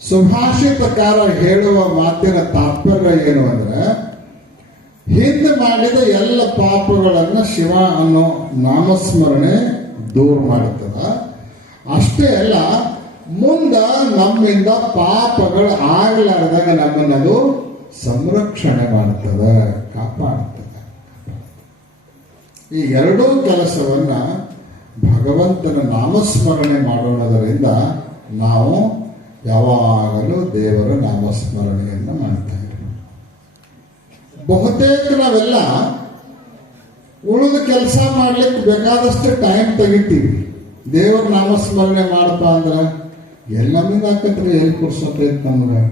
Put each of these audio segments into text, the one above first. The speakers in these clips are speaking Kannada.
ಸುಭಾಷಿತಕಾರ ಹೇಳುವ ಮಾತಿನ ತಾತ್ಪರ್ಯ ಏನು ಅಂದ್ರೆ, ಹಿಂದೆ ಮಾಡಿದ ಎಲ್ಲ ಪಾಪಗಳನ್ನು ಶಿವ ಅನ್ನೋ ನಾಮಸ್ಮರಣೆ ದೂರ ಮಾಡುತ್ತದ. ಅಷ್ಟೇ ಅಲ್ಲ, ಮುಂದ ನಮ್ಮಿಂದ ಪಾಪಗಳು ಆಗಲಾರ್ದಾಗ ನಮ್ಮನ್ನದು ಸಂರಕ್ಷಣೆ ಮಾಡುತ್ತದೆ, ಕಾಪಾಡುತ್ತದೆ. ಈ ಎರಡೂ ಕೆಲಸವನ್ನ ಭಗವಂತನ ನಾಮಸ್ಮರಣೆ ಮಾಡೋಣದರಿಂದ ನಾವು ಯಾವಾಗಲೂ ದೇವರ ನಾಮಸ್ಮರಣೆಯನ್ನು ಮಾಡ್ತಾ ಇದ್ದೀವಿ. ಬಹುತೇಕ ನಾವೆಲ್ಲ ಉಳಿದ ಕೆಲಸ ಮಾಡ್ಲಿಕ್ಕೆ ಬೇಕಾದಷ್ಟು ಟೈಮ್ ತೆಗಿತೀವಿ. ದೇವರ ನಾಮಸ್ಮರಣೆ ಮಾಡಪ್ಪ ಅಂದ್ರೆ ಎಲ್ಲಮಿಂದ ಹಾಕತ್ರಿ, ಎಲ್ಲಿ ಕೊಡ್ಸೋತೈತೆ ನಮ್ಗೆ.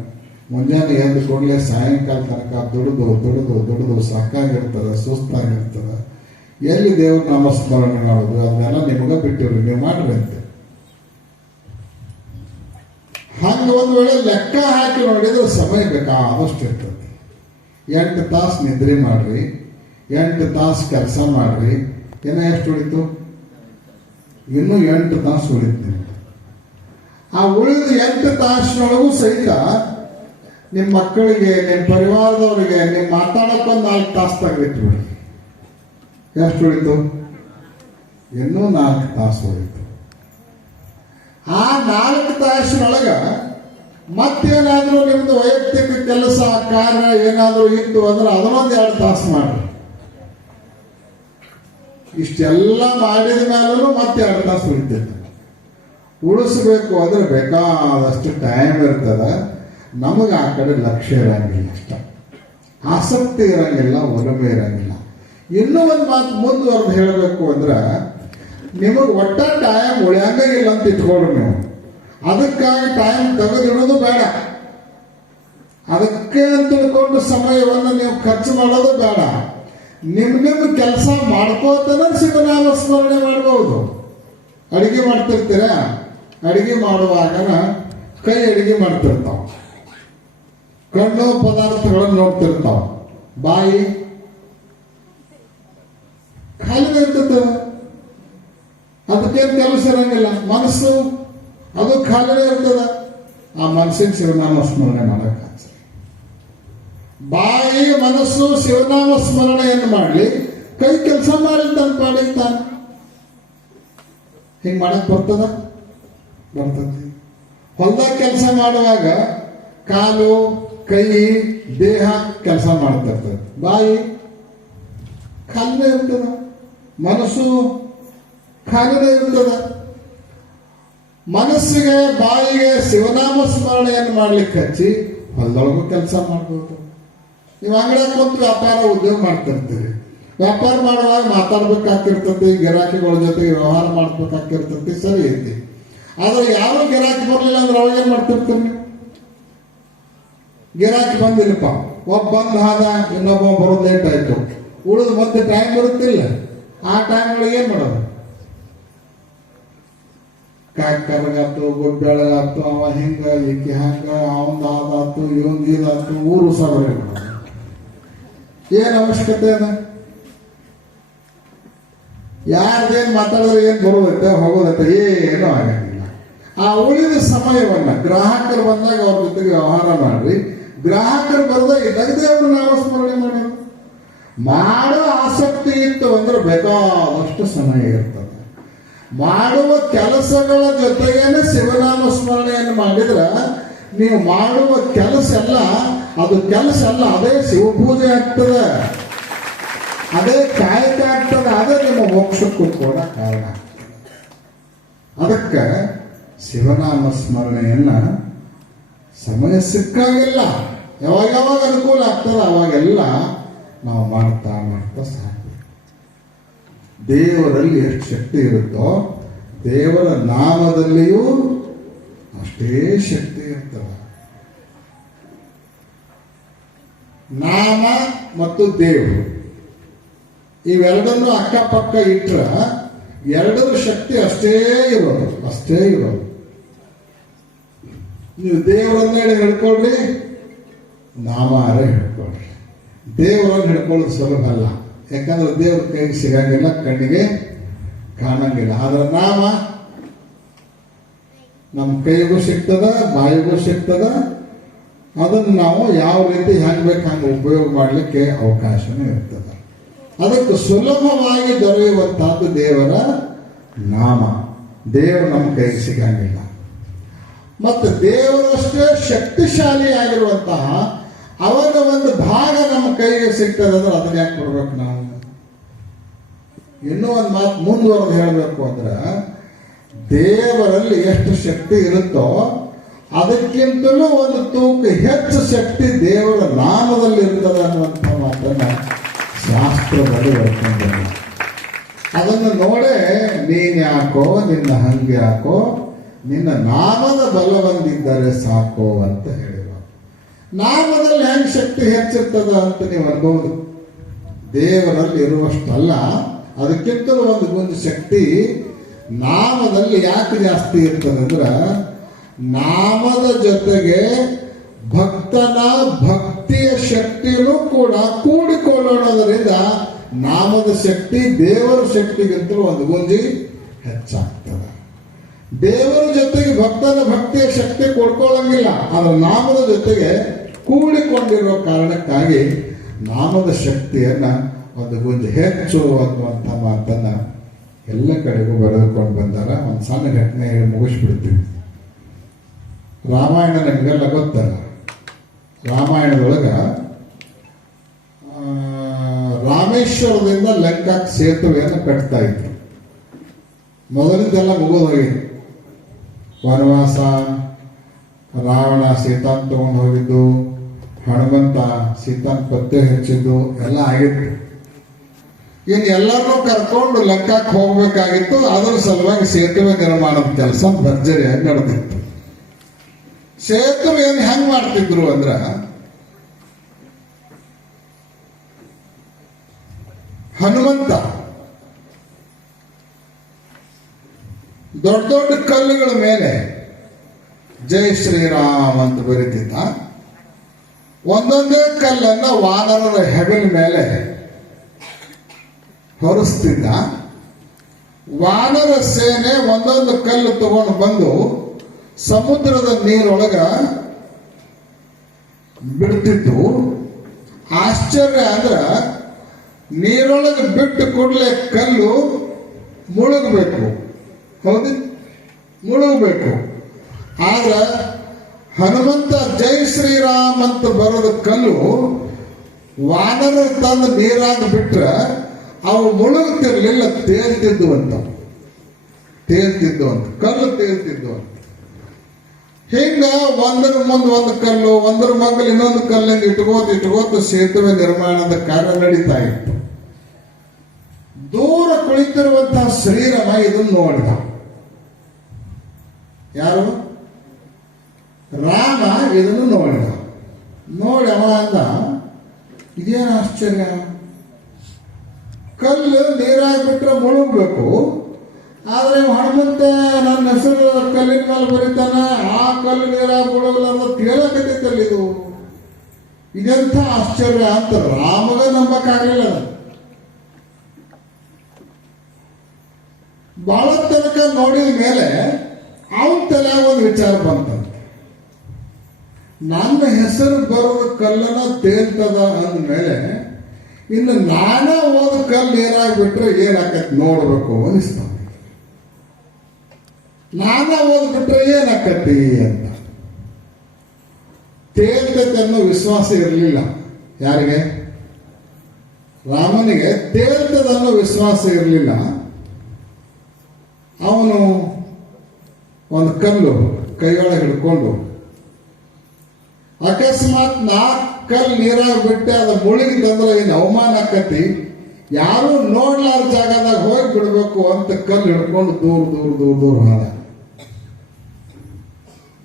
ಮುಂಜಾನೆ ಎದ್ದು ಕೂಡಲೇ ಸಾಯಂಕಾಲ ತನಕ ದುಡಿದು ಸಾಕಾಗಿರ್ತದೆ, ಸುಸ್ತಾಗಿರ್ತದೆ. ಎಲ್ಲಿ ದೇವ್ರ ನಾಮಸ್ಮರಣೆ ಮಾಡೋದು? ಅದನ್ನೆಲ್ಲ ನಿಮಗೆ ಬಿಟ್ಟಿವ್ರಿ, ನೀವು ಮಾಡ್ರಿ ಅಂತ. ಹಂಗೆ ಒಂದು ವೇಳೆ ಲೆಕ್ಕ ಹಾಕಿ ನೋಡಿದ್ರೆ ಸಮಯ ಬೇಕಾದಷ್ಟು ಇರ್ತದೆ. 8 ತಾಸು ನಿದ್ರೆ ಮಾಡ್ರಿ, 8 ತಾಸು ಕೆಲಸ ಮಾಡ್ರಿ, ಏನೋ ಎಷ್ಟು ಉಳಿತು? ಇನ್ನೂ 8 ತಾಸು ಉಳಿತು. ಆ ಉಳಿದ 8 ತಾಸಿನೊಳಗೂ ಸಹಿತ ನಿಮ್ಮ ಮಕ್ಕಳಿಗೆ, ನಿಮ್ಮ ಪರಿವಾರದವರಿಗೆ ನೀವು ಮಾತಾಡಕ್ಕೊಂದು 4 ತಾಸು ತೆಗೆದಿಟ್ಬಿಡಿ. ಎಷ್ಟು ಉಳಿತು? ಇನ್ನೂ 4 ತಾಸು ಉಳಿತು. ಆ 4 ತಾಸಿನೊಳಗ ಮತ್ತೇನಾದ್ರೂ ನಿಮ್ದು ವೈಯಕ್ತಿಕ ಕೆಲಸ ಕಾರ್ಯ ಏನಾದ್ರೂ ಇತ್ತು ಅಂದ್ರೆ ಅದನ್ನೊಂದು 2 ತಾಸು ಮಾಡ್ರಿ. ಇಷ್ಟೆಲ್ಲ ಮಾಡಿದ ಮೇಲೂ ಮತ್ತೆ 2 ತಾಸು ಉಳಿತೈತೆ. ಉಳಿಸ್ಬೇಕು ಅಂದ್ರೆ ಬೇಕಾದಷ್ಟು ಟೈಮ್ ಇರ್ತದ. ನಮಗೆ ಆ ಕಡೆ ಲಕ್ಷ್ಯ ಇರಂಗಿಲ್ಲ, ಅಷ್ಟ ಆಸಕ್ತಿ ಇರಂಗಿಲ್ಲ, ಒಲಮೆ ಇರಂಗಿಲ್ಲ. ಇನ್ನೂ ಒಂದು ಮಾತು ಮುಂದುವರೆದು ಹೇಳಬೇಕು ಅಂದ್ರೆ, ನಿಮಗೆ ಒಟ್ಟ ಟೈಮ್ ಉಳಿಯಂಗಿಲ್ಲ ಅಂತ ಇಟ್ಕೊಳ್ರಿ ನೀವು. ಅದಕ್ಕಾಗಿ ಟೈಮ್ ತೆಗೆದಿಡೋದು ಬೇಡ. ಅದಕ್ಕೆ ಅಂತ ತಿಳ್ಕೊಂಡು ಸಮಯವನ್ನು ನೀವು ಖರ್ಚು ಮಾಡೋದು ಬೇಡ. ನಿಮ್ಮ ಕೆಲಸ ಮಾಡ್ಕೋತಾನೆ ಶಿವನಾಮ ಸ್ಮರಣೆ ಮಾಡಬಹುದು. ಅಡಿಗೆ ಮಾಡ್ತಿರ್ತೀರ, ಅಡಿಗೆ ಮಾಡುವಾಗ ಕೈ ಅಡಿಗೆ ಮಾಡ್ತಿರ್ತಾವ, ಕಣ್ಣು ಪದಾರ್ಥಗಳನ್ನು ನೋಡ್ತಿರ್ತಾವ, ಬಾಯಿ ಖಾಲಿನೇ ಇರ್ತದೆ, ಅದಕ್ಕೇನು ಕೆಲಸ ಇರಂಗಿಲ್ಲ. ಮನಸ್ಸು ಅದು ಖಾಲಿನೇ ಇರ್ತದ. ಆ ಮನಸ್ಸಿನ ಶಿವನಾಮ ಸ್ಮರಣೆ ಮಾಡಕ್ ಬಾಯಿ ಮನಸ್ಸು ಶಿವನಾಮ ಸ್ಮರಣೆಯನ್ನು ಮಾಡಲಿ, ಕೈ ಕೆಲಸ ಮಾಡಿ ತಾನು ಪಾಡಿತಾನೆ. ಹಿಂಗ್ ಮಾಡಕ್ ಬರ್ತದ? ಬರ್ತದೆ. ಹೊಲ್ದಾಗ ಕೆಲಸ ಮಾಡುವಾಗ ಕಾಲು ಕೈ ದೇಹ ಕೆಲಸ ಮಾಡ್ತಿರ್ತದೆ, ಬಾಯಿ ಖಾಲಿನೇ ಇರ್ತದ, ಮನಸ್ಸು ಖಾಲಿನೇ ಇರ್ತದ. ಮನಸ್ಸಿಗೆ ಬಾಯಿಗೆ ಶಿವನಾಮ ಸ್ಮರಣೆಯನ್ನು ಮಾಡ್ಲಿಕ್ಕೆ ಹಚ್ಚಿ ಹೊಲದೊಳಗೂ ಕೆಲಸ ಮಾಡ್ಬೋದು. ನೀವು ಅಂಗಡಿಯಾಗ ಕುಂತು ವ್ಯಾಪಾರ ಉದ್ಯೋಗ ಮಾಡ್ತಿರ್ತೀರಿ. ವ್ಯಾಪಾರ ಮಾಡುವಾಗ ಮಾತಾಡ್ಬೇಕಾಗಿರ್ತತಿ, ಗಿರಾಕಿಗಳ ಜೊತೆಗೆ ವ್ಯವಹಾರ ಮಾಡ್ಬೇಕಾಗಿರ್ತತಿ, ಸರಿ ಐತಿ. ಆದ್ರೆ ಯಾರು ಗಿರಾಕಿ ಬರ್ಲಿಲ್ಲ ಅಂದ್ರೆ ಅವಾಗ ಏನ್ ಮಾಡ್ತಿರ್ತೀರಿ ನೀವು? ಗಿರಾಕಿ ಬಂದಿಲ್ಲಪ್ಪ, ಒಬ್ಬ ಬಂದ್ ಹಾದ, ಇನ್ನೊಬ್ಬ ಬರೋದು ಲೇಟ್ ಆಯ್ತು, ಉಳಿದು ಮತ್ತೆ ಟೈಮ್ ಬರುತ್ತಿಲ್ಲ. ಆ ಟೈಮ್ ಒಳಗೆ ಏನ್ ಮಾಡೋದು? ಕರ್ಗಾತು, ಗೊಬ್ಬೆಳಗಾತು, ಅವ ಹಿಂಗ ಈಕೆ ಹಂಗ, ಅವಂದ ಆದಾತು, ಇವಂದ ಇದಾತು, ಊರು ಸಾವಿರ ಮಾಡೋದು. ಏನ್ ಅವಶ್ಯಕತೆ ಅದ? ಯಾರ್ದೇನ್ ಮಾತಾಡಿದ್ರೆ ಏನ್ ಬರೋದೈತೆ ಹೋಗೋದೈತೆ? ಏನೂ ಆಗಂಗಿಲ್ಲ. ಆ ಉಳಿದ ಸಮಯವನ್ನ ಗ್ರಾಹಕರು ಬಂದಾಗ ಅವ್ರ ಜೊತೆಗೆ ವ್ಯವಹಾರ ಮಾಡ್ರಿ. ಗ್ರಾಹಕರು ಬರದಾಗ ಇದ್ದಾಗ ದೇವರು ನಾಮಸ್ಮರಣೆ ಮಾಡಿ. ಮಾಡೋ ಆಸಕ್ತಿ ಇತ್ತು ಅಂದ್ರೆ ಬೇಕಾದಷ್ಟು ಸಮಯ ಇರ್ತದೆ. ಮಾಡುವ ಕೆಲಸಗಳ ಜೊತೆಗೇನೆ ಶಿವನಾಮ ಸ್ಮರಣೆಯನ್ನು ಮಾಡಿದ್ರ ನೀವು ಮಾಡುವ ಕೆಲಸ ಎಲ್ಲ ಅದು ಕೆಲಸ ಅಲ್ಲ, ಅದೇ ಶಿವಪೂಜೆ ಆಗ್ತದೆ, ಅದೇ ಕಾಯಕ ಆಗ್ತದೆ, ಅದೇ ನಿಮ್ಮ ಮೋಕ್ಷಕ್ಕೂ ಕೂಡ ಕಾರಣ ಆಗ್ತದೆ. ಅದಕ್ಕೆ ಶಿವನಾಮ ಸ್ಮರಣೆಯನ್ನ ಸಮಯ ಸಿಕ್ಕಾಗೆಲ್ಲ ಯಾವಾಗ ಅನುಕೂಲ ಆಗ್ತದೆ ಅವಾಗೆಲ್ಲ ನಾವು ಮಾಡ್ತಾ ಸಾಕು. ದೇವರಲ್ಲಿ ಎಷ್ಟು ಶಕ್ತಿ ಇರುತ್ತೋ ದೇವರ ನಾಮದಲ್ಲಿಯೂ ಅಷ್ಟೇ ಶಕ್ತಿ ಇರ್ತದೆ. ನಾಮ ಮತ್ತು ದೇವರು ಇವೆರಡನ್ನು ಅಕ್ಕಪಕ್ಕ ಇಟ್ರ ಎರಡರ ಶಕ್ತಿ ಅಷ್ಟೇ ಇರೋದು. ನೀವು ದೇವರನ್ನ ಹಿಡ್ಕೊಳ್ರಿ, ನಾಮಾರ ಹಿಡ್ಕೊಳ್ರಿ. ದೇವರನ್ನು ಹಿಡ್ಕೊಳ್ಳೋದು ಸುಲಭ ಅಲ್ಲ, ಯಾಕಂದ್ರೆ ದೇವ್ರ ಕೈಗೆ ಸಿಗಂಗಿಲ್ಲ, ಕಣ್ಣಿಗೆ ಕಾಣಂಗಿಲ್ಲ. ಆದ್ರೆ ನಮ್ಮ ಕೈಗೂ ಸಿಗ್ತದ, ಬಾಯಿಗೂ ಸಿಗ್ತದ. ಅದನ್ನು ನಾವು ಯಾವ ರೀತಿ ಹೆಂಗೆ ಬೇಕು ಹಂಗೆ ಉಪಯೋಗ ಮಾಡಲಿಕ್ಕೆ ಅವಕಾಶನೂ ಇರ್ತದೆ. ಅದಕ್ಕೆ ಸುಲಭವಾಗಿ ದೊರೆಯುವಂತಹದ್ದು ದೇವರ ನಾಮ. ದೇವರು ನಮ್ಮ ಕೈಗೆ ಸಿಗಂಗಿಲ್ಲ. ಮತ್ತು ದೇವರಷ್ಟೇ ಶಕ್ತಿಶಾಲಿಯಾಗಿರುವಂತಹ ಅವನ ಒಂದು ಭಾಗ ನಮ್ಮ ಕೈಗೆ ಸಿಗ್ತದೆ ಅಂದ್ರೆ ಅದನ್ನ ಯಾಕೆ ಕೊಡ್ಬೇಕು ನಾವು? ಇನ್ನೂ ಒಂದು ಮಾತು ಮುಂದುವರೆದು ಹೇಳಬೇಕು ಅಂದ್ರೆ, ದೇವರಲ್ಲಿ ಎಷ್ಟು ಶಕ್ತಿ ಇರುತ್ತೋ ಅದಕ್ಕಿಂತಲೂ ಒಂದು ತೂಕ ಹೆಚ್ಚು ಶಕ್ತಿ ದೇವರ ನಾಮದಲ್ಲಿ ಇರ್ತದೆ ಅನ್ನುವಂಥ ಮಾತನ್ನ ಶಾಸ್ತ್ರದಲ್ಲಿ ಬರ್ಕೊಂಡಿಲ್ಲ. ಅದನ್ನು ನೋಡೇ ನೀನ್ ಯಾಕೋ, ನಿನ್ನ ಹಂಗೆ ಯಾಕೋ, ನಿನ್ನ ನಾಮದ ಬಲವಂದಿದ್ದರೆ ಸಾಕೋ ಅಂತ ಹೇಳಿರುವ. ನಾಮದಲ್ಲಿ ಹೆಂಗ್ ಶಕ್ತಿ ಹೆಚ್ಚಿರ್ತದ ಅಂತ ನೀವು ಅನ್ಬೋದು. ದೇವರಲ್ಲಿ ಇರುವಷ್ಟಲ್ಲ, ಅದಕ್ಕಿಂತಲೂ ಒಂದು ಶಕ್ತಿ ನಾಮದಲ್ಲಿ ಯಾಕೆ ಜಾಸ್ತಿ ಇರ್ತದೆ ಅಂದ್ರೆ, ನಾಮದ ಜೊತೆಗೆ ಭಕ್ತನ ಭಕ್ತಿಯ ಶಕ್ತಿಯೂ ಕೂಡ ಕೂಡಿಕೊಳ್ಳೋಣದರಿಂದ ನಾಮದ ಶಕ್ತಿ ದೇವರ ಶಕ್ತಿಗಿಂತಲೂ ಒಂದು ಗುಂಜಿ ಹೆಚ್ಚಾಗ್ತದೆ. ದೇವರ ಜೊತೆಗೆ ಭಕ್ತನ ಭಕ್ತಿಯ ಶಕ್ತಿ ಕೊಡ್ಕೊಳ್ಳಂಗಿಲ್ಲ, ಅದರ ನಾಮದ ಜೊತೆಗೆ ಕೂಡಿಕೊಂಡಿರೋ ಕಾರಣಕ್ಕಾಗಿ ನಾಮದ ಶಕ್ತಿಯನ್ನ ಒಂದು ಗುಂಜಿ ಹೆಚ್ಚು ಅನ್ನುವಂಥ ಮಾತನ್ನ ಎಲ್ಲ ಕಡೆಗೂ ಬರೆದುಕೊಂಡು ಬಂದಾರ. ಒಂದು ಸಣ್ಣ ಘಟನೆ ಹೇಳಿ ಮುಗಿಸ್ಬಿಡ್ತೀವಿ. ರಾಮಾಯಣ ನಮಗೆಲ್ಲ ಗೊತ್ತಲ್ಲ. ರಾಮಾಯಣದೊಳಗ ರಾಮೇಶ್ವರದಿಂದ ಲಂಕಾಕ್ ಸೇತುವೆಯನ್ನು ಕಟ್ತಾ ಇದ್ರು. ಮೊದಲಿದ್ದೆಲ್ಲ ಮುಗಿದೋಗಿತ್ತು. ವನವಾಸ, ರಾವಣ ಸೀತಾನ್ ತಗೊಂಡು ಹೋಗಿದ್ದು, ಹನುಮಂತ ಸೀತಾನ್ ಪತ್ತೆ ಹಚ್ಚಿದ್ದು ಎಲ್ಲ ಆಗಿತ್ತು. ಇನ್ನು ಎಲ್ಲರನ್ನೂ ಕರ್ಕೊಂಡು ಲಂಕಾಕ್ ಹೋಗ್ಬೇಕಾಗಿತ್ತು. ಅದರ ಸಲುವಾಗಿ ಸೇತುವೆ ನಿರ್ಮಾಣದ ಕೆಲಸ ಭರ್ಜರಿಯಾಗಿ ನಡೆದಿತ್ತು. ಸೇತುವೆಯನ್ನು ಹೆಂಗ್ ಮಾಡ್ತಿದ್ರು ಅಂದ್ರ, ಹನುಮಂತ ದೊಡ್ಡ ದೊಡ್ಡ ಕಲ್ಲುಗಳ ಮೇಲೆ ಜೈ ಶ್ರೀರಾಮ್ ಅಂತ ಬರೀತಿದ್ದ. ಒಂದೊಂದೇ ಕಲ್ಲನ್ನ ವಾನರರ ಹೆಗಲ ಮೇಲೆ ಹೊರಿಸ್ತಿದ್ದ. ವಾನರ ಸೇನೆ ಒಂದೊಂದು ಕಲ್ಲು ತಗೊಂಡು ಬಂದು ಸಮುದ್ರದ ನೀರೊಳಗ ಬಿಡ್ತಿದ್ದು. ಆಶ್ಚರ್ಯ ಅಂದ್ರ, ನೀರೊಳಗೆ ಬಿಟ್ಟು ಕೂಡಲೇ ಕಲ್ಲು ಮುಳುಗಬೇಕು. ಹೌದು, ಮುಳುಗಬೇಕು. ಆದ್ರ ಹನುಮಂತ ಜೈ ಶ್ರೀರಾಮ್ ಅಂತ ಬರೋದ ಕಲ್ಲು ವಾನರ ತಂದು ನೀರಾಗ ಬಿಟ್ರೆ ಅವು ಮುಳುಗ್ತಿರ್ಲಿಲ್ಲ, ತೇಲ್ತಿದ್ದು ಅಂತ. ಕಲ್ಲು ತೇಲ್ತಿದ್ದು ಅಂತ. ಹಿಂಗ ಒಂದರ ಮುಂದೆ ಒಂದು ಕಲ್ಲು, ಒಂದರ ಮಗ್ಗಲು ಇನ್ನೊಂದು ಕಲ್ಲಿಂದ ಇಟ್ಕೋತ ಸೇತುವೆ ನಿರ್ಮಾಣದ ಕಾರ್ಯ ನಡೀತಾ ಇತ್ತು. ದೂರ ಕುಳಿತಿರುವಂತಹ ಶ್ರೀರಾಮ ಇದನ್ನು ನೋಡಿದ. ಯಾರು? ರಾಮ ಇದನ್ನು ನೋಡಿದ. ನೋಡಿ ಅವ ಅಂದ, ಇದೇನು ಆಶ್ಚರ್ಯ, ಕಲ್ಲು ನೀರಾಗ್ಬಿಟ್ರೆ ಮುಳುಗ್ಬೇಕು, ಆದ್ರೆ ಹನುಮಂತ ನನ್ನ ಹೆಸರು ಕಲ್ಲಿನ ಮೇಲೆ ಬರೀತಾನ, ಆ ಕಲ್ಲು ನೀರಾಗ ಮುಳುಗಲ್ಲ ಅಂತ ತೇಲಕತ್ತೈತಲ್ಲ, ಇದೆಂಥ ಆಶ್ಚರ್ಯ ಅಂತ ರಾಮಗ ನಂಬಕ್ಕಾಗಲಿಲ್ಲ. ಬಹಳ ತನಕ ನೋಡಿದ ಮೇಲೆ ಅವನ ತಲೆಯಾಗ ಒಂದು ವಿಚಾರ ಬಂತಂತ, ನನ್ನ ಹೆಸರು ಬರೋದ ಕಲ್ಲನ್ನ ತೇಲ್ತದ ಅಂದ್ಮೇಲೆ ಇನ್ನು ನಾನೇ ಓದ ಕಲ್ಲು ನೀರಾಗ್ಬಿಟ್ರೆ ಏನಾಕತಿ ನೋಡ್ಬೇಕು ಅನಿಸ್ತ. ನಾನೇ ಓದ್ಬಿಟ್ರೆ ಏನಾಕತಿ ಅಂತ. ತೇಲ್ತೈತೆ ಅನ್ನೋ ವಿಶ್ವಾಸ ಇರಲಿಲ್ಲ ಯಾರಿಗೆ? ರಾಮನಿಗೆ ತೇಲ್ತದನ್ನೋ ವಿಶ್ವಾಸ ಇರಲಿಲ್ಲ. ಅವನು ಒಂದು ಕಲ್ಲು ಕೈಯೊಳಗೆ ಹಿಡ್ಕೊಂಡು ಅಕಸ್ಮಾತ್ 4 ಕಲ್ಲು ನೀರಾಗ ಬಿಟ್ಟೆ ಅದು ಮುಳುಗಿದಂದ್ರೆ ಏನು ಅವಮಾನ ಆಕತಿ, ಯಾರು ನೋಡ್ಲಾರ ಜಾಗದಾಗ ಹೋಗಿ ಬಿಡ್ಬೇಕು ಅಂತ ಕಲ್ಲು ಹಿಡ್ಕೊಂಡು ದೂರ ಹೋದ.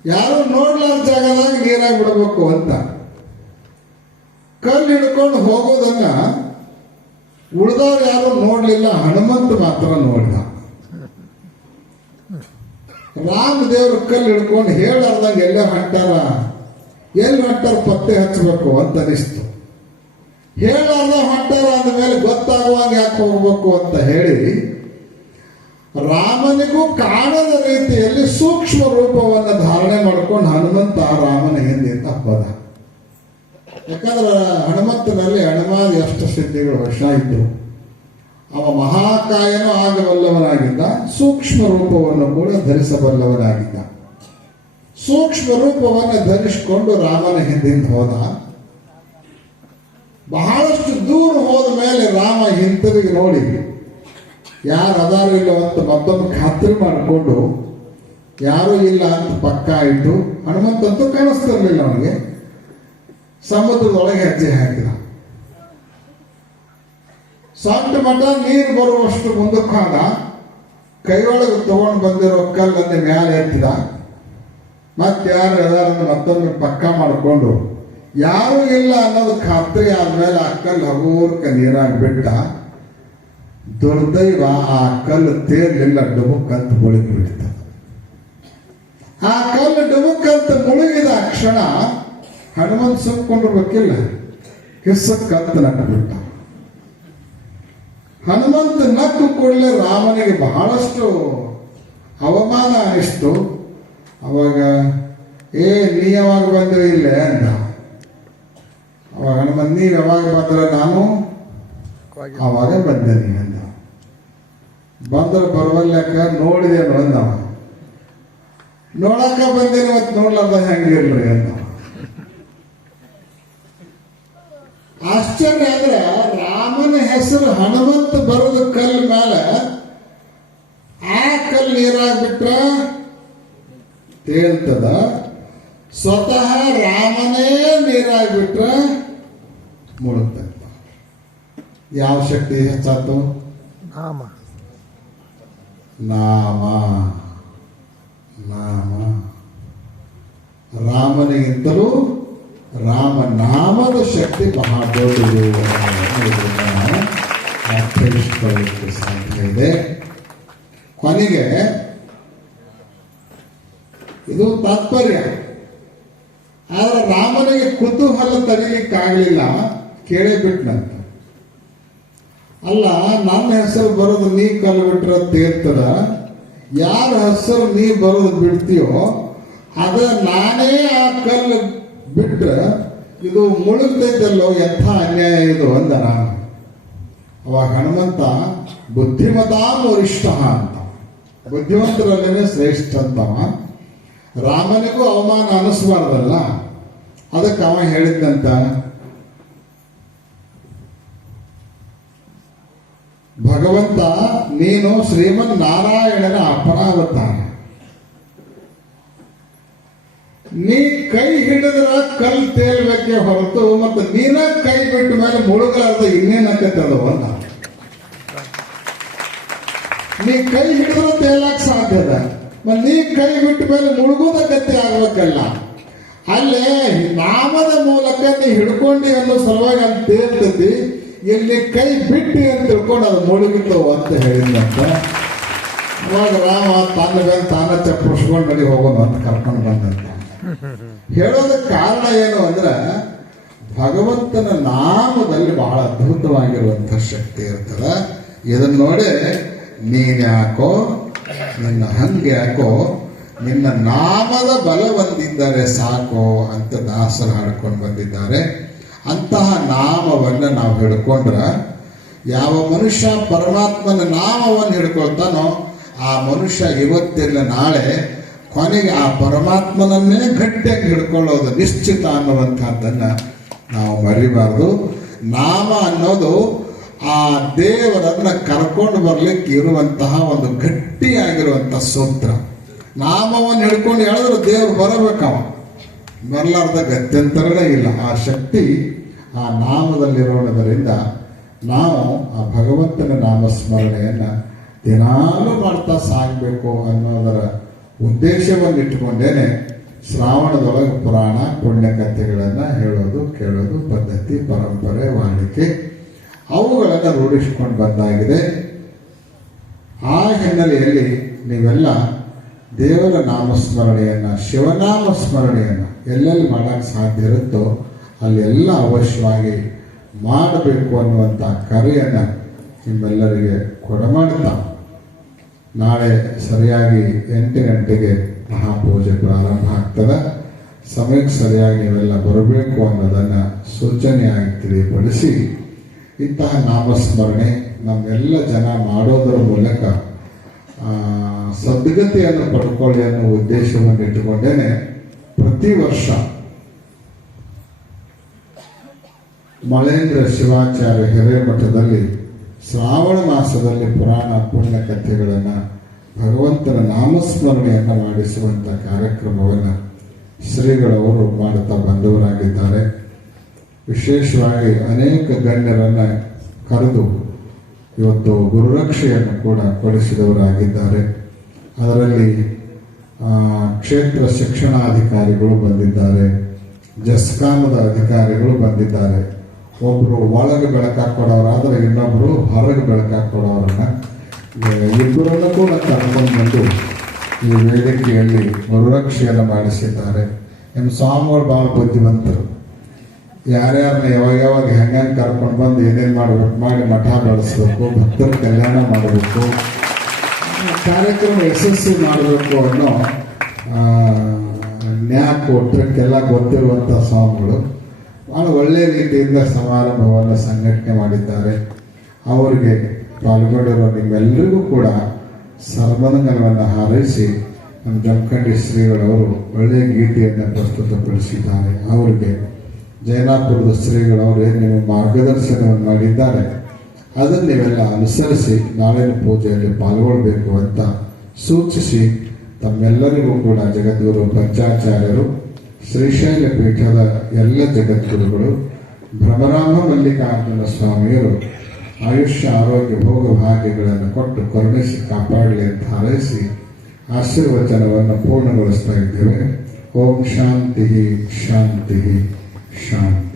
ಯಾರು ನೋಡ್ಲಾರ ಜಾಗದಾಗ ನೀರಾಗ ಬಿಡಬೇಕು ಅಂತ ಕಲ್ಲು ಹಿಡ್ಕೊಂಡು ಹೋಗೋದನ್ನ ಉಳಿದವ್ರು ಯಾರು ನೋಡ್ಲಿಲ್ಲ, ಹನುಮಂತ ಮಾತ್ರ ನೋಡಿದ. ರಾಮದೇವ್ರ ಕಲ್ಲು ಹಿಡ್ಕೊಂಡು ಹೇಳಾರ್ದಂಗೆ ಎಲ್ಲ ಹೊಂಟಾರ, ಎಲ್ಲಿ ಹೊಂಟಾರ ಪತ್ತೆ ಹಚ್ಚಬೇಕು ಅಂತ ಅನಿಸ್ತು. ಹೇಳಾರ್ದ ಹೊಂಟಾರ ಅಂದ ಮೇಲೆ ಗೊತ್ತಾಗುವಾಗ ಯಾಕೆ ಹೋಗ್ಬೇಕು ಅಂತ ಹೇಳಿ ರಾಮನಿಗೂ ಕಾಣದ ರೀತಿಯಲ್ಲಿ ಸೂಕ್ಷ್ಮ ರೂಪವನ್ನು ಧಾರಣೆ ಮಾಡಿಕೊಂಡು ಹನುಮಂತ ರಾಮನ ಹಿಂದಿಂದ ಹೋದ. ಯಾಕಂದ್ರೆ ಹನುಮಂತನಲ್ಲಿ ಹನುಮಾನ್ ಎಷ್ಟು ಸಿದ್ಧಿಗಳು ವಶ ಇದ್ದು, ಅವ ಮಹಾಕಾಯನೂ ಆಗಬಲ್ಲವನಾಗಿದ್ದ, ಸೂಕ್ಷ್ಮ ರೂಪವನ್ನು ಕೂಡ ಧರಿಸಬಲ್ಲವನಾಗಿದ್ದ. ಸೂಕ್ಷ್ಮ ರೂಪವನ್ನು ಧರಿಸಿಕೊಂಡು ರಾಮನ ಹಿಂದಿಂದ ಹೋದ. ಬಹಳಷ್ಟು ದೂರ ಹೋದ ಮೇಲೆ ರಾಮ ಹಿಂತಿರುಗಿ ನೋಡಿ ಯಾರು ಅದಾರು ಇಲ್ಲ ಅಂತ ಮತ್ತೊಂದು ಖಾತ್ರಿ ಮಾಡಿಕೊಂಡು ಯಾರೂ ಇಲ್ಲ ಅಂತ ಪಕ್ಕ ಇಟ್ಟು, ಹನುಮಂತಂತೂ ಕಾಣಿಸ್ತಿರ್ಲಿಲ್ಲ ಅವನಿಗೆ, ಸಮುದ್ರದೊಳಗೆ ಹೆಜ್ಜೆ ಹಾಕಿದ. ಸೊಂಟ ಮಠ ನೀರು ಬರುವಷ್ಟು ಮುಂದಕ್ಕೆ ಹೋದ. ಕೈಯೊಳಗೆ ತಗೊಂಡು ಬಂದಿರೋ ಕಲ್ಲನ್ನು ಮ್ಯಾಲೆ ಎತ್ತಿದ. ಮತ್ತೆ ಯಾರು ಅದಾರನ್ನು ಮತ್ತೊಂದು ಪಕ್ಕ ಮಾಡಿಕೊಂಡು ಯಾರೂ ಇಲ್ಲ ಅನ್ನೋದು ಖಾತ್ರಿ ಆದ್ಮೇಲೆ ಆ ಕಲ್ಲು ಹಗೂರ್ಕ ನೀರಾಗಿ ಬಿಟ್ಟ. ದುರ್ದೈವ, ಆ ಕಲ್ಲು ತೇರ್ಲಿಲ್ಲ, ಡುಬುಕ್ಕಂತ ಮುಳುಗಿ ಬಿಡ್ತ. ಆ ಕಲ್ಲು ಡುಬುಕ್ಕಂತ ಮುಳುಗಿದ ಕ್ಷಣ ಹನುಮಂತ ಸುಮ್ಕೊಂಡಿರ್ಬೇಕಿಲ್ಲ, ಕಿಸ್ಸಕ್ಕಂತ ನಕ್ಕು ಬಿಟ್ಟ. ಹನುಮಂತ ನಕ್ಕು ಕೂಡಲೇ ರಾಮನಿಗೆ ಬಹಳಷ್ಟು ಅವಮಾನ ಅನಿಸ್ತು. ಅವಾಗ ನೀ ಯಾವಾಗ ಬಂದ್ರೆ ಇಲ್ಲೇ ಅಂದ. ಅವಾಗ ಹನುಮಂತ, ನೀವ್ ಯಾವಾಗ ಬಂದ್ರೆ ನಾನು ಅವಾಗ ಬಂದೇನಿ ಅಂದ. ಬಂದ್ರೆ ಬರವಲ್ಯಾಕ ನೋಡಿದೇನು ಅಂದವ. ನೋಡಾಕ ಬಂದೇನಿ ಮತ್ತೆ ನೋಡ್ಲಾರ್ದ ಹೆಂಗಿರ್ಲಿ ಅಂದ. ಆಶ್ಚರ್ಯ ಅಂದ್ರೆ ರಾಮನ ಹೆಸರು ಹನುಮಂತ ಬರೋದ ಕಲ್ಲು ಮೇಲೆ ಆ ಕಲ್ಲು ನೀರಾಗ್ಬಿಟ್ರ ತೇಳ್ತದ, ಸ್ವತಃ ರಾಮನೇ ನೀರಾಗ್ಬಿಟ್ರ ಮುಳುಗ್ತದ. ಯಾವ ಶಕ್ತಿ ಹೆಚ್ಚಾತು? ನಾಮ. ನಾಮ ನಾಮ ರಾಮನಿಗಿಂತಲೂ ರಾಮನಾಮದ ಶಕ್ತಿ ಬಹಳ ದೊಡ್ಡದು ಅರ್ಥೈಸಿಕೊಳ್ಳಲಿಕ್ಕೆ ಸಾಧ್ಯ ಇದೆ. ಕೊನೆಗೆ ಇದು ತಾತ್ಪರ್ಯ. ಆದ್ರೆ ರಾಮನಿಗೆ ಕುತೂಹಲ ತಡೀಲಿಕ್ಕಾಗಲಿಲ್ಲ, ಕೇಳೇ ಬಿಟ್ನಂತ. ಅಲ್ಲ, ನನ್ನ ಹೆಸರು ಬರೋದು ನೀ ಕಲ್ಲು ಬಿಟ್ರೆ ತೇರ್ತದ, ಯಾರ ಹೆಸರು ನೀ ಬರೋದು ಬಿಡ್ತೀಯೋ ಅದ ನಾನೇ ಆ ಕಲ್ಲು ಬಿಟ್ರೆ ಇದು ಮುಳುಗ್ತೈತಲ್ಲೋ, ಎಂಥ ಅನ್ಯಾಯ ಇದು ಅಂದ ರಾಮ. ಅವಾಗ ಹನುಮಂತ ಬುದ್ಧಿಮತಾಂ ವರಿಷ್ಠ ಅಂತ, ಬುದ್ಧಿವಂತರಲ್ಲೇನೆ ಶ್ರೇಷ್ಠ ಅಂತವ. ರಾಮನಿಗೂ ಅವಮಾನ ಅನಿಸ್ಬಾರ್ದಲ್ಲ, ಅದಕ್ಕೆ ಅವ ಹೇಳಿದ್ದಂತ, ಭಗವಂತ ನೀನು ಶ್ರೀಮನ್ ನಾರಾಯಣನ ಅಪರಾವತಾರ, ನೀ ಕೈ ಹಿಡಿದ್ರ ಕಲ್ ತೇಲ್ಬೇಕೆ ಹೊರತು ಮತ್ತೆ ನೀನ ಕೈ ಬಿಟ್ಟ ಮೇಲೆ ಮುಳುಗಲಾರ್ದ ಇನ್ನೇನಕ್ಕದ ಅಲ್ಲ. ನೀ ಕೈ ಹಿಡಿದ್ರ ತೇಲಕ್ ಸಾಧ್ಯದ, ಮತ್ತೆ ನೀ ಕೈ ಬಿಟ್ಟ ಮೇಲೆ ಮುಳುಗೋದ ಗತಿ ಆಗ್ಬೇಕಲ್ಲ. ಅಲ್ಲೇ ನಾಮದ ಮೂಲಕ ನೀ ಹಿಡ್ಕೊಂಡಿ ಅನ್ನೋ ಸಲುವಾಗಿ ಅಲ್ಲಿ ತೇರ್ತತಿ, ಇಲ್ಲಿ ಕೈ ಬಿಟ್ಟಿ ಅಂತ ತಿಳ್ಕೊಂಡು ಅದು ಮುಳುಗಿತು ಅಂತ ಹೇಳಿದಂತ. ಅವಾಗ ರಾಮ ತನ್ನ ಮೇಲೆ ತಾನ ಚಪ್ಪರಿಸ್ಕೊಂಡು ನಡಿ ಹೋಗೋಣ ಅಂತ ಕರ್ಕೊಂಡು ಬಂದಂತ. ಹೇಳೋದಕ್ಕೆ ಕಾರಣ ಏನು ಅಂದ್ರೆ ಭಗವಂತನ ನಾಮದಲ್ಲಿ ಬಹಳ ಅದ್ಭುತವಾಗಿರುವಂತಹ ಶಕ್ತಿ ಇರ್ತದೆ. ಇದನ್ನ ನೋಡಿ ನೀನ್ ಯಾಕೋ, ನಿನ್ನ ಹಂಗೆ ಯಾಕೋ, ನಿನ್ನ ನಾಮದ ಬಲ ಹೊಂದಿದ್ದಾರೆ ಸಾಕೋ ಅಂತ ದಾಸರು ಹಾಡ್ಕೊಂಡು ಬಂದಿದ್ದಾರೆ. ಅಂತಹ ನಾಮವನ್ನು ನಾವು ಹಿಡ್ಕೊಂಡ್ರ, ಯಾವ ಮನುಷ್ಯ ಪರಮಾತ್ಮನ ನಾಮವನ್ನು ಹಿಡ್ಕೊಳ್ತಾನೋ ಆ ಮನುಷ್ಯ ಇವತ್ತಿಲ್ಲ ನಾಳೆ ಕೊನೆಗೆ ಆ ಪರಮಾತ್ಮನನ್ನೇ ಗಟ್ಟಿಯಾಗಿ ಹಿಡ್ಕೊಳ್ಳೋದು ನಿಶ್ಚಿತ ಅನ್ನುವಂಥದ್ದನ್ನು ನಾವು ಮರಿಬಾರ್ದು. ನಾಮ ಅನ್ನೋದು ಆ ದೇವರನ್ನ ಕರ್ಕೊಂಡು ಬರ್ಲಿಕ್ಕೆ ಇರುವಂತಹ ಒಂದು ಗಟ್ಟಿಯಾಗಿರುವಂತಹ ಸೂತ್ರ. ನಾಮವನ್ನು ಹಿಡ್ಕೊಂಡು ಹೇಳಿದ್ರೆ ದೇವರು ಬರಬೇಕವ, ಬರಲಾರ್ದ ಗತ್ಯಂತರನೇ ಇಲ್ಲ. ಆ ಶಕ್ತಿ ಆ ನಾಮದಲ್ಲಿರೋದ್ರಿಂದ ನಾವು ಆ ಭಗವಂತನ ನಾಮಸ್ಮರಣೆಯನ್ನ ದಿನಾಲೂ ಮಾಡ್ತಾ ಸಾಗಬೇಕು ಅನ್ನೋದರ ಉದ್ದೇಶವನ್ನು ಇಟ್ಟುಕೊಂಡೇನೆ ಶ್ರಾವಣದೊಳಗೆ ಪುರಾಣ ಪುಣ್ಯಕಥೆಗಳನ್ನು ಹೇಳೋದು, ಕೇಳೋದು ಪದ್ಧತಿ, ಪರಂಪರೆ, ವಾಡಿಕೆ ಅವುಗಳನ್ನು ರೂಢಿಸಿಕೊಂಡು ಬಂದಾಗಿದೆ. ಆ ಹಿನ್ನೆಲೆಯಲ್ಲಿ ನೀವೆಲ್ಲ ದೇವರ ನಾಮಸ್ಮರಣೆಯನ್ನ, ಶಿವನಾಮ ಸ್ಮರಣೆಯನ್ನ ಎಲ್ಲೆಲ್ಲಿ ಮಾಡಕ್ಕೆ ಸಾಧ್ಯ ಇರುತ್ತೋ ಅಲ್ಲೆಲ್ಲ ಅವಶ್ಯವಾಗಿ ಮಾಡಬೇಕು ಅನ್ನುವಂಥ ಕರೆಯನ್ನು ನಿಮ್ಮೆಲ್ಲರಿಗೆ ಕೊಡಮಾಡ್ತಾ ನಾಳೆ ಸರಿಯಾಗಿ 8 ಗಂಟೆಗೆ ಮಹಾಪೂಜೆ ಪ್ರಾರಂಭ ಆಗ್ತದೆ. ಸಮಯಕ್ಕೆ ಸರಿಯಾಗಿ ನೀವೆಲ್ಲ ಬರಬೇಕು ಅನ್ನೋದನ್ನು ಸೂಚನೆಯಾಗಿ ತಿಳಿಯಪಡಿಸಿ, ಇಂತಹ ನಾಮಸ್ಮರಣೆ ನಮ್ಮೆಲ್ಲ ಜನ ಮಾಡೋದರ ಮೂಲಕ ಸದ್ಗತಿಯನ್ನು ಪಡ್ಕೊಳ್ಳಿ ಅನ್ನೋ ಉದ್ದೇಶವನ್ನು ಇಟ್ಟುಕೊಂಡೇನೆ ಪ್ರತಿ ವರ್ಷ ಮಳೇಂದ್ರ ಶಿವಾಚಾರ್ಯ ಹಿರೇಮಠದಲ್ಲಿ ಶ್ರಾವಣ ಮಾಸದಲ್ಲಿ ಪುರಾಣ ಪುಣ್ಯ ಕಥೆಗಳನ್ನು ಭಗವಂತನ ನಾಮಸ್ಮರಣೆಯನ್ನು ಮಾಡಿಸುವಂಥ ಕಾರ್ಯಕ್ರಮವನ್ನು ಶ್ರೀಗಳವರು ಮಾಡುತ್ತಾ ಬಂದವರಾಗಿದ್ದಾರೆ. ವಿಶೇಷವಾಗಿ ಅನೇಕ ಗಣ್ಯರನ್ನು ಕರೆದು ಇವತ್ತು ಗುರುರಕ್ಷೆಯನ್ನು ಕೂಡ ಕೊಡಿಸಿದವರಾಗಿದ್ದಾರೆ. ಅದರಲ್ಲಿ ಕ್ಷೇತ್ರ ಶಿಕ್ಷಣಾಧಿಕಾರಿಗಳು ಬಂದಿದ್ದಾರೆ, ಜಸ್ಕಾಮದ ಅಧಿಕಾರಿಗಳು ಬಂದಿದ್ದಾರೆ. ಒಬ್ಬರು ಒಳಗೆ ಬೆಳಕಾಗಿ ಕೊಡೋರಾದರೆ ಇನ್ನೊಬ್ಬರು ಹೊರಗೆ ಬೆಳಕಾಗಿ ಕೊಡೋರನ್ನ ಇಬ್ಬರನ್ನು ಕೂಡ ಕರ್ಕೊಂಡು ಬಂದು ಈ ವೇದಿಕೆಯಲ್ಲಿ ಗುರುರಕ್ಷೆಯನ್ನು ಮಾಡಿಸಿದ್ದಾರೆ. ನಿಮ್ಮ ಸ್ವಾಮಿಗಳು ಭಾಳ ಬುದ್ಧಿವಂತರು. ಯಾರ್ಯಾರನ್ನ ಯಾವಾಗ ಹೆಂಗೆ ಕರ್ಕೊಂಡು ಬಂದು ಏನೇನು ಮಾಡಬೇಕು ಮಾಡಿ ಮಠ ಬೆಳೆಸ್ಬೇಕು, ಭಕ್ತರ ಕಲ್ಯಾಣ ಮಾಡಬೇಕು, ಕಾರ್ಯಕ್ರಮ ಯಶಸ್ವಿ ಮಾಡಬೇಕು ಅನ್ನೋ ನ್ಯಾಯ ಕೊಟ್ಟಕ್ಕೆಲ್ಲ ಗೊತ್ತಿರುವಂಥ ಸ್ವಾಮಿಗಳು ಭಾಳ ಒಳ್ಳೆಯ ರೀತಿಯಿಂದ ಸಮಾರಂಭವನ್ನು ಸಂಘಟನೆ ಮಾಡಿದ್ದಾರೆ. ಅವರಿಗೆ ಪಾಲ್ಗೊಂಡಿರುವ ನಿಮ್ಮೆಲ್ಲರಿಗೂ ಕೂಡ ಸರ್ವಮಂಗಲವನ್ನು ಹಾರೈಸಿ ನಮ್ಮ ಜಮಖಂಡಿ ಶ್ರೀಗಳವರು ಒಳ್ಳೆಯ ಗೀತೆಯನ್ನು ಪ್ರಸ್ತುತಪಡಿಸಿದ್ದಾರೆ. ಅವರಿಗೆ ಜೈನಾಪುರದ ಶ್ರೀಗಳವರು ಏನು ನಿಮ್ಮ ಮಾರ್ಗದರ್ಶನವನ್ನು ಮಾಡಿದ್ದಾರೆ ಅದನ್ನು ನೀವೆಲ್ಲ ಅನುಸರಿಸಿ ನಾಳಿನ ಪೂಜೆಯಲ್ಲಿ ಪಾಲ್ಗೊಳ್ಬೇಕು ಅಂತ ಸೂಚಿಸಿ, ತಮ್ಮೆಲ್ಲರಿಗೂ ಕೂಡ ಜಗದ್ಗುರು ಪಂಚಾಚಾರ್ಯರು, ಶ್ರೀಶೈಲ ಪೀಠದ ಎಲ್ಲ ಜಗದ್ಗುರುಗಳು, ಭ್ರಮರಾಮ ಮಲ್ಲಿಕಾರ್ಜುನ ಸ್ವಾಮಿಯರು ಆಯುಷ್ಯ ಆರೋಗ್ಯ ಭೋಗ ಭಾಗ್ಯಗಳನ್ನು ಕೊಟ್ಟು ಕರುಣಿಸಿ ಕಾಪಾಡಲಿ ಅಂತ ಹಾರೈಸಿ ಆಶೀರ್ವಚನವನ್ನು ಪೂರ್ಣಗೊಳಿಸ್ತಾ ಇದ್ದೇವೆ. ಓಂ ಶಾಂತಿ ಶಾಂತಿ ಶಾಂತಿ.